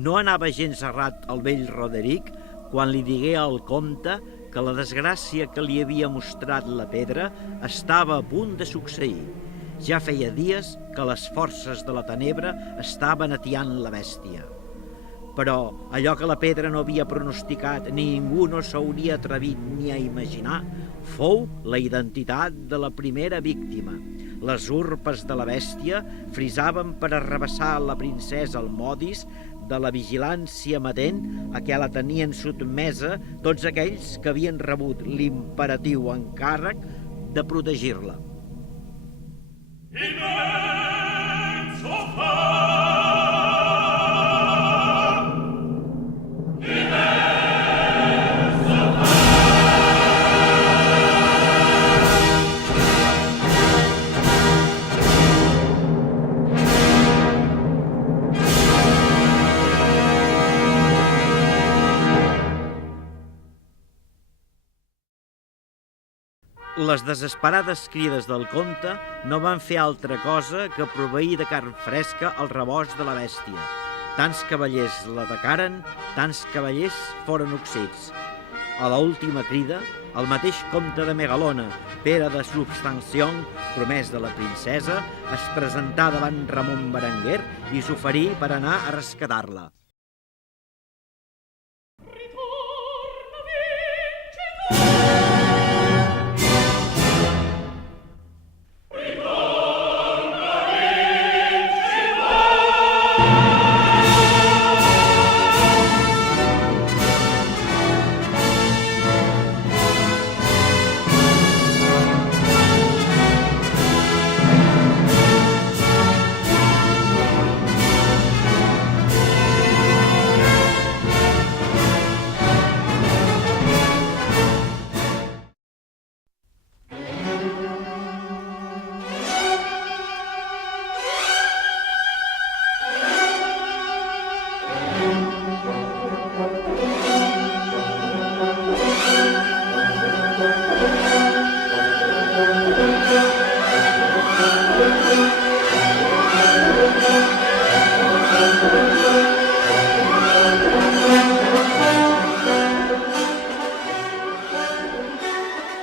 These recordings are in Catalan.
No anava gens errat el vell Roderic quan li digué al comte que la desgràcia que li havia mostrat la pedra estava a punt de succeir. Ja feia dies que les forces de la tenebra estaven atiant la bèstia. Però allò que la pedra no havia pronosticat ni ningú no s'hauria atrevit ni a imaginar fou la identitat de la primera víctima. Les urpes de la bèstia frisaven per arrabassar la princesa Almodis de la vigilància matent a què la tenien sotmesa tots aquells que havien rebut l'imperatiu encàrrec de protegir-la. Les desesperades crides del comte no van fer altra cosa que proveir de carn fresca el rebost de la bèstia. Tants cavallers l'atacaren, tants cavallers foren occits. A l'última crida, el mateix comte de Megalona, Pere de Substancion, promès de la princesa, es presentà davant Ramon Berenguer i s'oferí per anar a rescatar-la.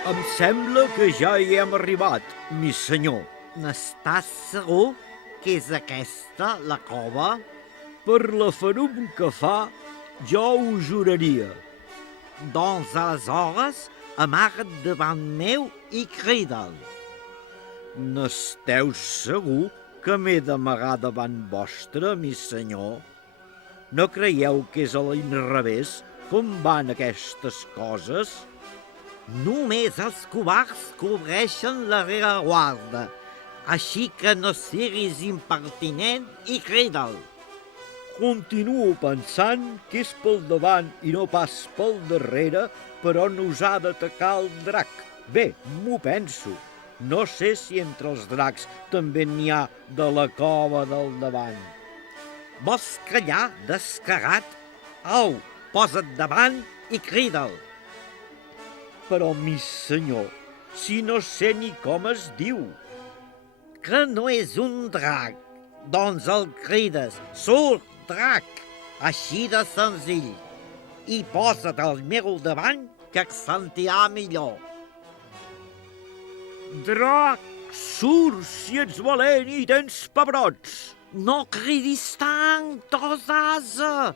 Em sembla que ja hi hem arribat, mi senyor. N'estàs segur que és aquesta la cova? Per la ferum que fa, jo ho juraria. Doncs aleshores amaga't davant meu i crida'l. N'esteu segur que m'he d'amagar davant vostre, mi senyor? No creieu que és a l'inrevés com van aquestes coses? Només els covards cobreixen la rereguarda, així que no siguis impertinent i crida'l. Continuo pensant que és pel davant i no pas pel darrere per on us ha d'atacar el drac. Bé, m'ho penso. No sé si entre els dracs també n'hi ha de la cova del davant. Vols callar, descarat? Au, posa't davant i crida'l. Però, mi senyor, si no sé ni com es diu. Que no és un drac, doncs el crides. Surt, drac, així de senzill. I posa't al meu davant, que et sentirà millor. Drac, surt si ets valent i tens pebrots. No cridis tant, tos ase.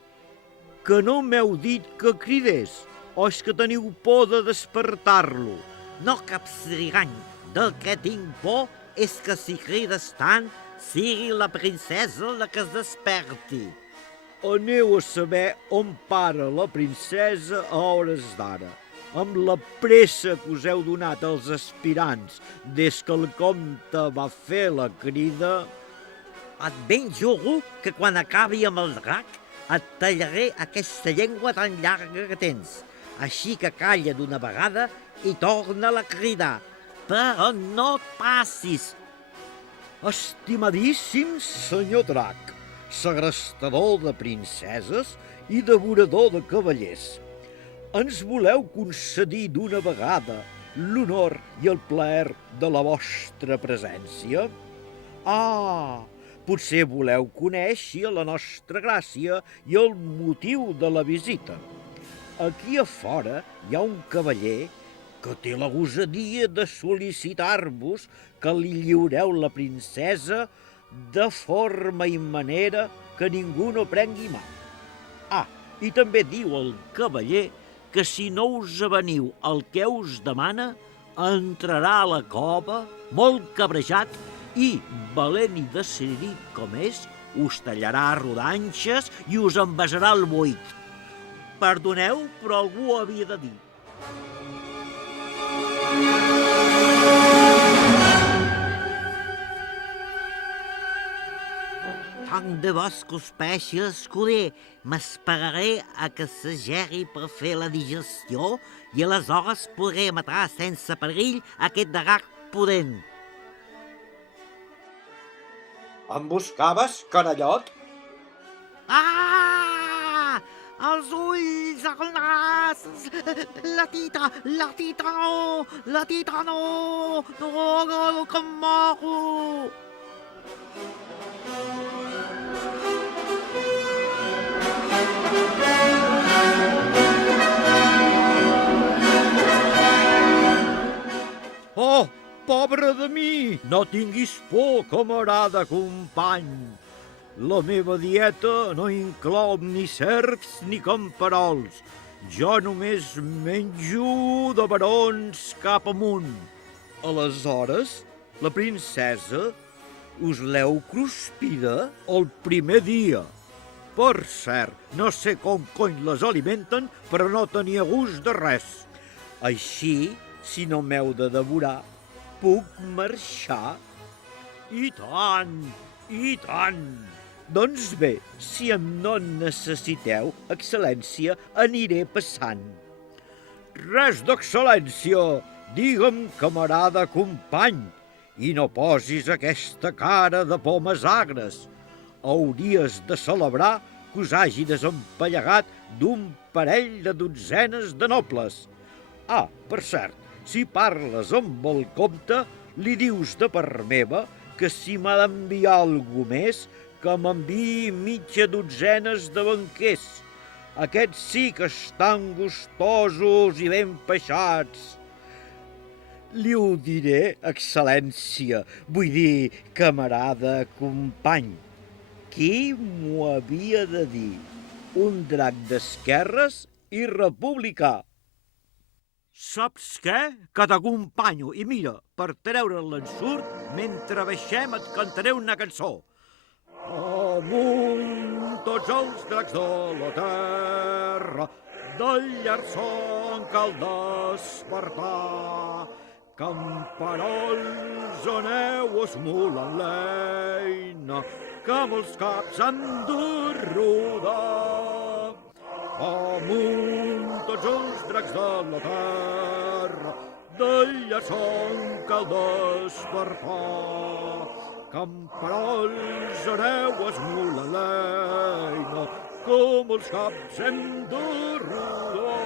Que no m'heu dit que cridés, o és que teniu por de despertar-lo? No capsirigany, del que tinc por és que si crides tant, sigui la princesa la que es desperti. Aneu a saber on para la princesa a hores d'ara. Amb la pressa que us heu donat als aspirants des que el comte va fer la crida... Et ben juro que quan acabi amb el drac et tallaré aquesta llengua tan llarga que tens. Així que calla d'una vegada i torna-la a cridar. Però no et passis. Estimadíssim senyor drac, segrestador de princeses i devorador de cavallers, ens voleu concedir d'una vegada l'honor i el plaer de la vostra presència? Ah, Potser voleu conèixer la nostra gràcia i el motiu de la visita. Aquí a fora hi ha un cavaller que té la gosadia de sol·licitar-vos que li lliureu la princesa de forma i manera que ningú no prengui mal. I també diu el cavaller que si no us aveniu el que us demana, entrarà a la cova molt cabrejat i, valent i decidit com és, us tallarà a rodanxes i us envasarà el buit. Perdoneu, però algú ho havia de dir. Tant de bo que us pareixi escuder. M'esperaré a que s'ageri per fer la digestió i aleshores podré matar sense perill aquest drac pudent. Em buscaves, canallot? Els ulls, el nas, la tita no, que em mogo. Oh, pobre de mi! No tinguis por, camarada company. La meva dieta no inclou ni cercs ni camperols. Jo només menjo de barons cap amunt. Aleshores, la princesa us l'heu cruspida el primer dia. Per cert, no sé com cony les alimenten, però no tenia gust de res. Així, si no m'heu de devorar, puc marxar? I tant, i tant! Doncs bé, si no en necessiteu, excel·lència, aniré passant. Res d'excel·lència! Digue'm, camarada company, i no posis aquesta cara de pomes agres. Hauries de celebrar que us hagi desempallegat d'un parell de dotzenes de nobles. Per cert, si parles amb el comte, li dius de part meva que si m'ha d'enviar algú més, que m'enviï mitja dotzenes de banquers. Aquests sí que estan gustosos i ben peixats. Li ho diré, excel·lència, vull dir, camarada company. Qui m'ho havia de dir? Un drac d'esquerres i republicà. Saps què? Que t'acompanyo i mira, per treure'n l'ensurt, mentre baixem et cantaré una cançó. Amunt tots els dracs de la terra, del llarg son cal despertar. Camperols, aneu esmolant l'eina, que amb els caps han de rodar. Amunt tots els dracs de la terra, del llarg son cal despertar. Camperols, aneu esmolant l'eina, com els caps hem de rodar.